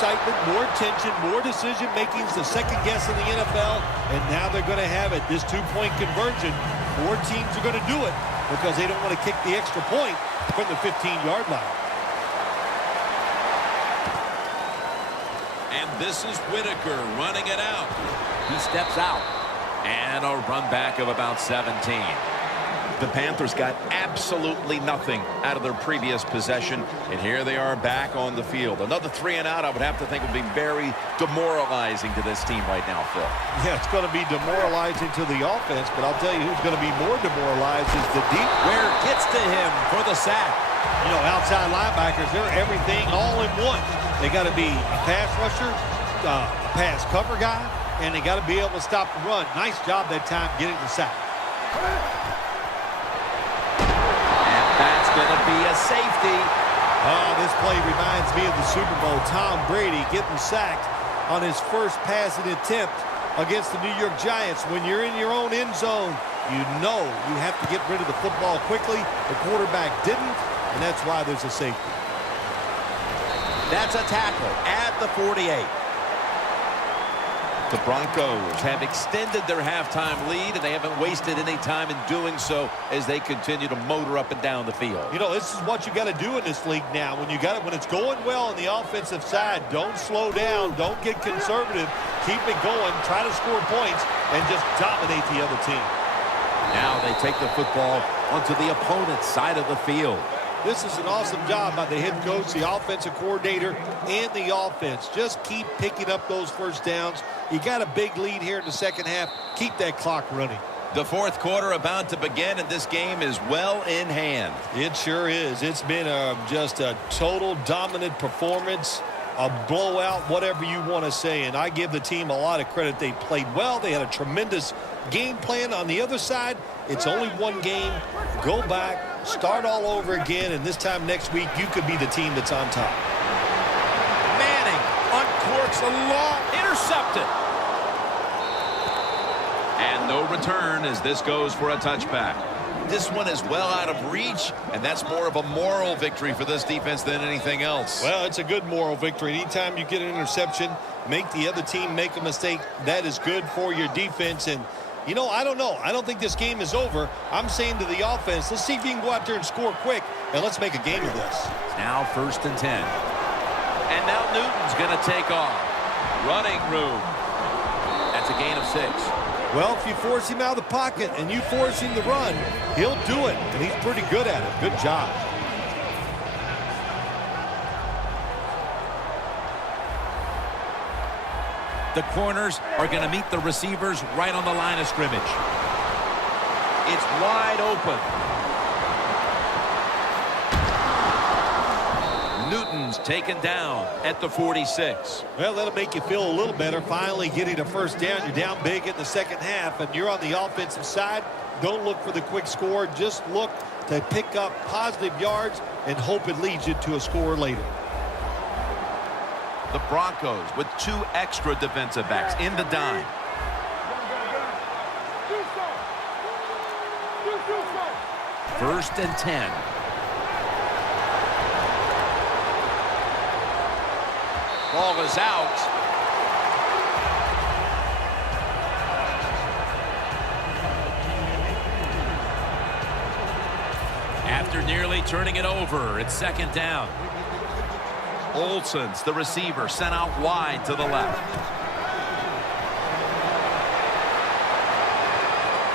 excitement, more tension, more decision-making. It's the second guess in the NFL, and now they're going to have it. This two-point conversion, 4 teams are going to do it because they don't want to kick the extra point from the 15-yard line. And this is Whitaker running it out. He steps out. And a run back of about 17. The Panthers got absolutely nothing out of their previous possession, and here they are back on the field. Another 3 and out, I would have to think, would be very demoralizing to this team right now, Phil. Yeah, it's going to be demoralizing to the offense, but I'll tell you who's going to be more demoralized is the deep. Where it gets to him for the sack. You know, outside linebackers, they're everything all in one. They got to be a pass rusher, a pass cover guy, and they got to be able to stop the run. Nice job that time getting the sack. That's going to be a safety. Oh, this play reminds me of the Super Bowl. Tom Brady getting sacked on his first passing attempt against the New York Giants. When you're in your own end zone, you know you have to get rid of the football quickly. The quarterback didn't, and that's why there's a safety. That's a tackle at the 48. The Broncos have extended their halftime lead, and they haven't wasted any time in doing so as they continue to motor up and down the field. You know, this is what you got to do in this league now. When it's going well on the offensive side, don't slow down, don't get conservative, keep it going, try to score points, and just dominate the other team. Now they take the football onto the opponent's side of the field. This is an awesome job by the head coach, the offensive coordinator, and the offense. Just keep picking up those first downs. You got a big lead here in the second half. Keep that clock running. The fourth quarter about to begin, and this game is well in hand. It sure is. It's been just a total dominant performance, a blowout, whatever you want to say. And I give the team a lot of credit. They played well. They had a tremendous game plan. On the other side, it's only one game. Go back, start all over again, and this time next week, you could be the team that's on top. Manning uncorks a long, intercepted. And no return as this goes for a touchback. This one is well out of reach, and that's more of a moral victory for this defense than anything else. Well, it's a good moral victory. Anytime you get an interception, make the other team make a mistake, that is good for your defense. And you know, I don't know. I don't think this game is over. I'm saying to the offense, let's see if you can go out there and score quick, and let's make a game of this. Now 1st and 10. And now Newton's going to take off. Running room. That's a gain of 6. Well, if you force him out of the pocket and you force him to run, he'll do it, and he's pretty good at it. Good job. The corners are going to meet the receivers right on the line of scrimmage. It's wide open. Newton's taken down at the 46. Well, that'll make you feel a little better. Finally getting a first down. You're down big in the second half, and you're on the offensive side. Don't look for the quick score. Just look to pick up positive yards and hope it leads you to a score later. The Broncos with 2 extra defensive backs in the dime. First and 10. Ball is out. After nearly turning it over, it's 2nd down. Olsen's the receiver, sent out wide to the left.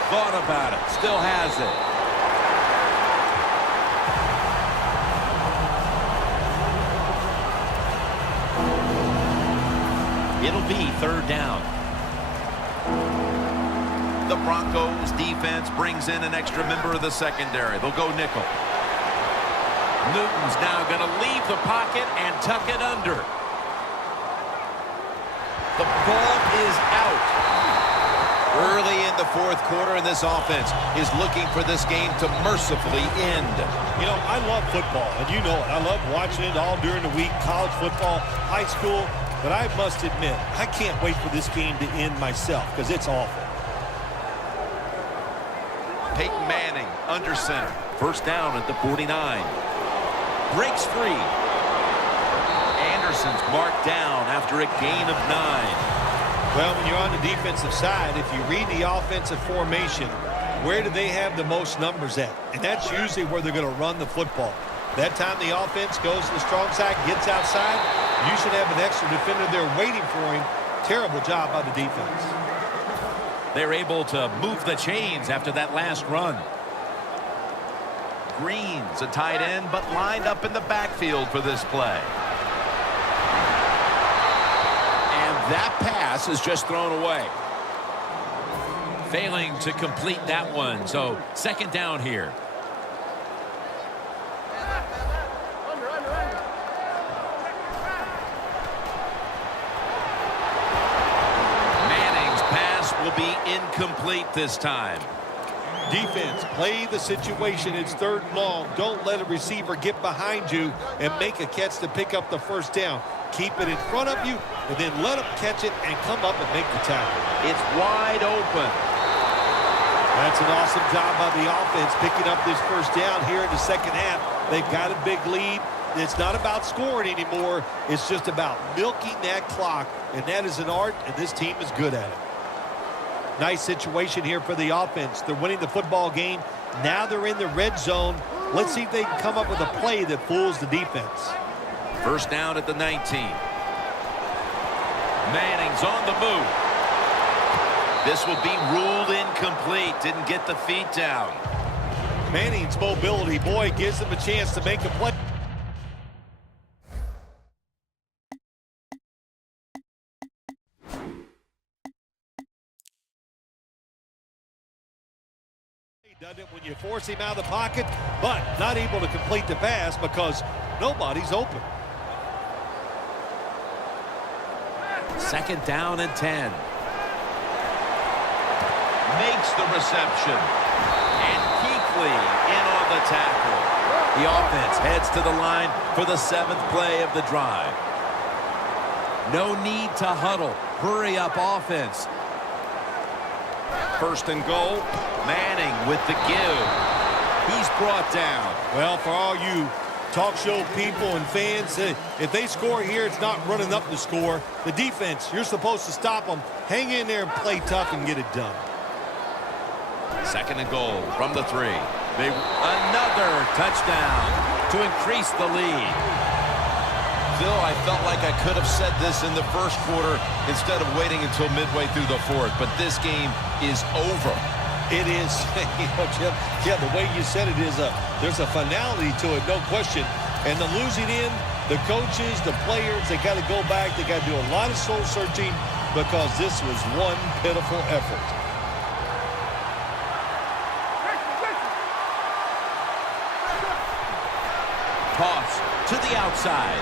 Thought about it, still has it. It'll be 3rd down. The Broncos defense brings in an extra member of the secondary. They'll go nickel. Newton's now going to leave the pocket and tuck it under. The ball is out. Early in the fourth quarter, and this offense is looking for this game to mercifully end. You know, I love football, and you know it. I love watching it all during the week, college football, high school. But I must admit, I can't wait for this game to end myself because it's awful. Peyton Manning under center. 1st down at the 49. Breaks free. Anderson's marked down after a gain of 9. Well, when you're on the defensive side, if you read the offensive formation, where do they have the most numbers at? And that's usually where they're going to run the football. That time the offense goes to the strong side, gets outside, you should have an extra defender there waiting for him. Terrible job by the defense. They're able to move the chains after that last run. Green's a tight end, but lined up in the backfield for this play. And that pass is just thrown away. Failing to complete that one, so second down here. Manning's pass will be incomplete this time. Defense, play the situation. It's 3rd and long. Don't let a receiver get behind you and make a catch to pick up the first down. Keep it in front of you, and then let them catch it and come up and make the tackle. It's wide open. That's an awesome job by the offense picking up this first down here in the second half. They've got a big lead. It's not about scoring anymore. It's just about milking that clock, and that is an art, and this team is good at it. Nice situation here for the offense. They're winning the football game. Now they're in the red zone. Let's see if they can come up with a play that fools the defense. First down at the 19. Manning's on the move. This will be ruled incomplete. Didn't get the feet down. Manning's mobility, boy, gives them a chance to make a play. Doesn't it when you force him out of the pocket, but not able to complete the pass because nobody's open. Second down and 10. Makes the reception. And Kuechly in on the tackle. The offense heads to the line for the 7th play of the drive. No need to huddle. Hurry up offense. First and goal. Manning with the give. He's brought down. Well, for all you talk show people and fans, if they score here, it's not running up the score. The defense, you're supposed to stop them. Hang in there and play tough and get it done. Second and goal from the 3. Another touchdown to increase the lead. Phil, I felt like I could have said this in the first quarter instead of waiting until midway through the 4th, but this game is over. It is, you know, Jim, yeah, the way you said it is there's a finality to it, no question. And the losing end, the coaches, the players, they got to go back. They got to do a lot of soul searching because this was one pitiful effort. Toss to the outside.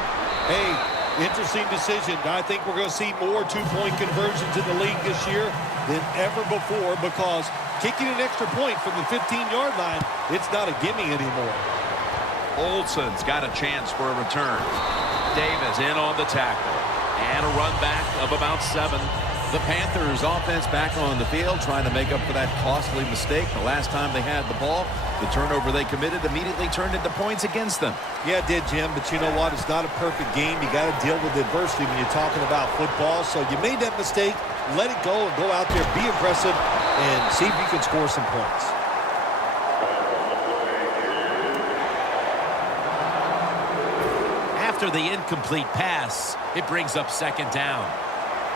Hey, interesting decision. I think we're going to see more two-point conversions in the league this year than ever before because kicking an extra point from the 15-yard line, it's not a gimme anymore. Olsen's got a chance for a return. Davis in on the tackle. And a run back of about 7. The Panthers offense back on the field trying to make up for that costly mistake. The last time they had the ball, the turnover they committed immediately turned into points against them. Yeah, it did, Jim, but you know what? It's not a perfect game. You got to deal with adversity when you're talking about football. So you made that mistake, let it go, and go out there, be aggressive, and see if you can score some points. After the incomplete pass, it brings up second down.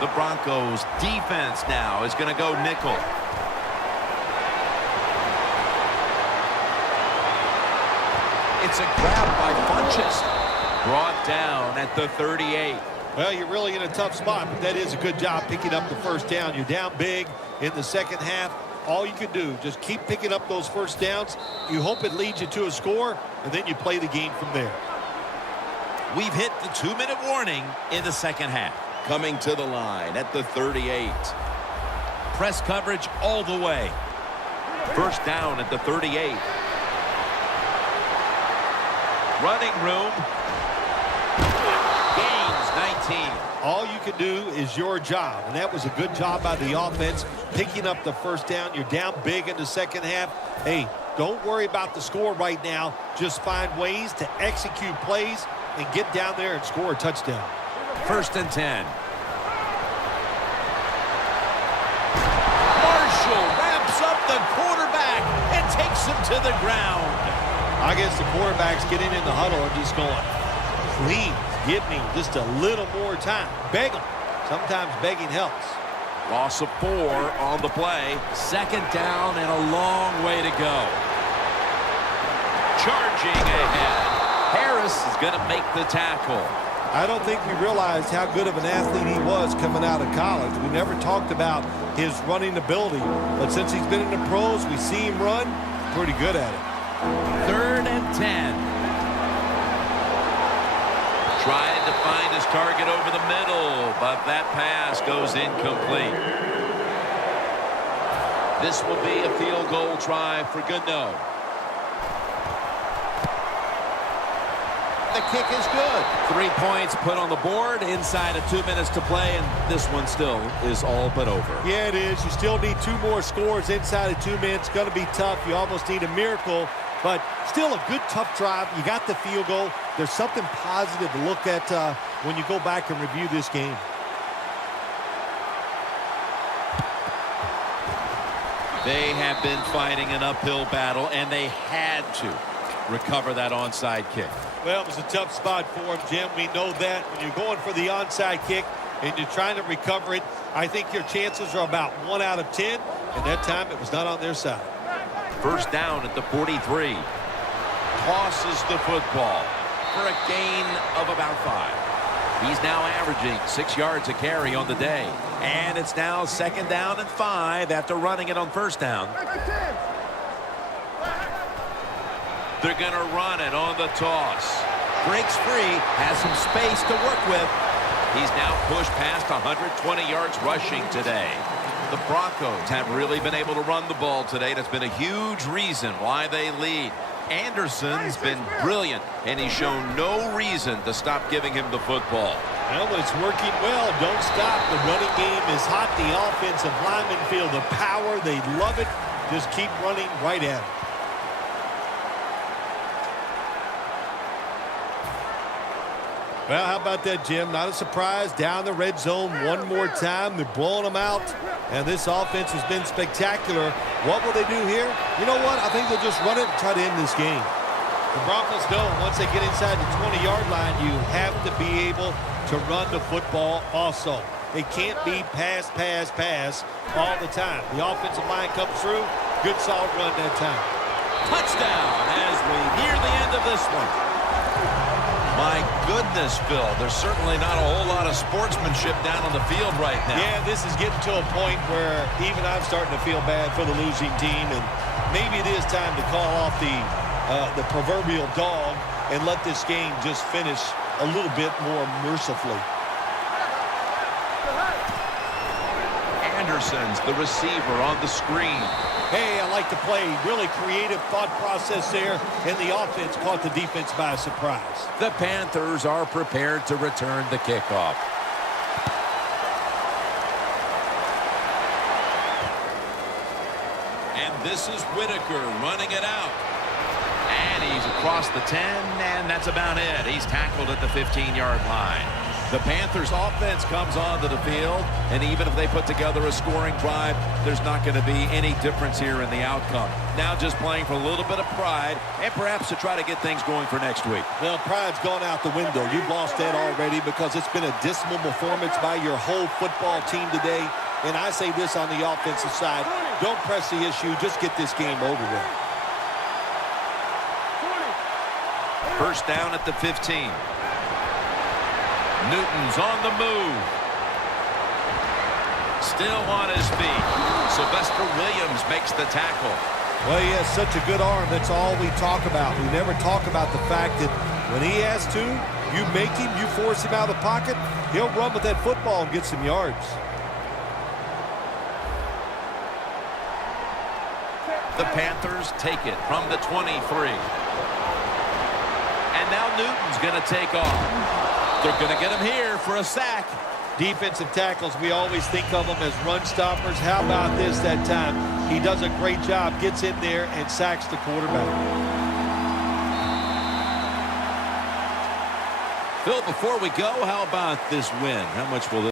The Broncos defense now is going to go nickel. It's a grab by Funches. Brought down at the 38. Well, you're really in a tough spot, but that is a good job picking up the first down. You're down big in the second half. All you can do, just keep picking up those first downs. You hope it leads you to a score, and then you play the game from there. We've hit the 2-minute warning in the second half. Coming to the line at the 38. Press coverage all the way. First down at the 38. Running room. Gains 19. All you can do is your job, and that was a good job by the offense, picking up the first down. You're down big in the second half. Hey, don't worry about the score right now. Just find ways to execute plays and get down there and score a touchdown. First and 10. the quarterback and takes him to the ground. I guess the quarterbacks getting in the huddle are just going, please give me just a little more time. Beg them. Sometimes begging helps. Loss of 4 on the play. Second down and a long way to go. Charging ahead. Harris is going to make the tackle. I don't think we realized how good of an athlete he was coming out of college. We never talked about his running ability. But since he's been in the pros, we see him run. Pretty good at it. 3rd and 10. Trying to find his target over the middle, but that pass goes incomplete. This will be a field goal try for good no. The kick is good. 3 points put on the board inside of 2 minutes to play, and this one still is all but over. Yeah, it is. You still need 2 more scores inside of 2 minutes. Going to be tough. You almost need a miracle, but still a good, tough drive. You got the field goal. There's something positive to look at when you go back and review this game. They have been fighting an uphill battle, and they had to recover that onside kick. Well, it was a tough spot for him, Jim. We know that. When you're going for the onside kick and you're trying to recover it, I think your chances are about 1 out of 10, and that time it was not on their side. First down at the 43. Tosses the football for a gain of about 5. He's now averaging 6 yards a carry on the day. And it's now 2nd down and 5 after running it on 1st down. They're going to run it on the toss. Breaks free, has some space to work with. He's now pushed past 120 yards rushing today. The Broncos have really been able to run the ball today. That's been a huge reason why they lead. Anderson's been brilliant, and he's shown no reason to stop giving him the football. Well, but it's working well. Don't stop. The running game is hot. The offensive linemen feel the power. They love it. Just keep running right at it. Well, how about that, Jim? Not a surprise. Down the red zone one more time. They're blowing them out. And this offense has been spectacular. What will they do here? You know what? I think they'll just run it and try to end this game. The Broncos know once they get inside the 20-yard line, you have to be able to run the football also. It can't be pass, pass, pass all the time. The offensive line comes through. Good, solid run that time. Touchdown as we near the end of this one. My goodness, Phil, there's certainly not a whole lot of sportsmanship down on the field right now. Yeah, this is getting to a point where even I'm starting to feel bad for the losing team, and maybe it is time to call off the proverbial dog and let this game just finish a little bit more mercifully. Anderson's the receiver on the screen. Hey, I like the play. Really creative thought process there, and the offense caught the defense by surprise. The Panthers are prepared to return the kickoff. And this is Whitaker running it out. And he's across the 10, and that's about it. He's tackled at the 15-yard line. The Panthers offense comes onto the field, and even if they put together a scoring drive, there's not going to be any difference here in the outcome. Now just playing for a little bit of pride and perhaps to try to get things going for next week. Well, pride's gone out the window. You've lost that already because it's been a dismal performance by your whole football team today. And I say this on the offensive side, don't press the issue, just get this game over with. First down at the 15. Newton's on the move. Still on his feet. Sylvester Williams makes the tackle. Well, he has such a good arm. That's all we talk about. We never talk about the fact that when he has to, you make him, you force him out of the pocket, he'll run with that football and get some yards. The Panthers take it from the 23. And now Newton's going to take off. They're going to get him here for a sack. Defensive tackles, we always think of them as run stoppers. How about this that time? He does a great job, gets in there and sacks the quarterback. Phil, before we go, how about this win? How much will this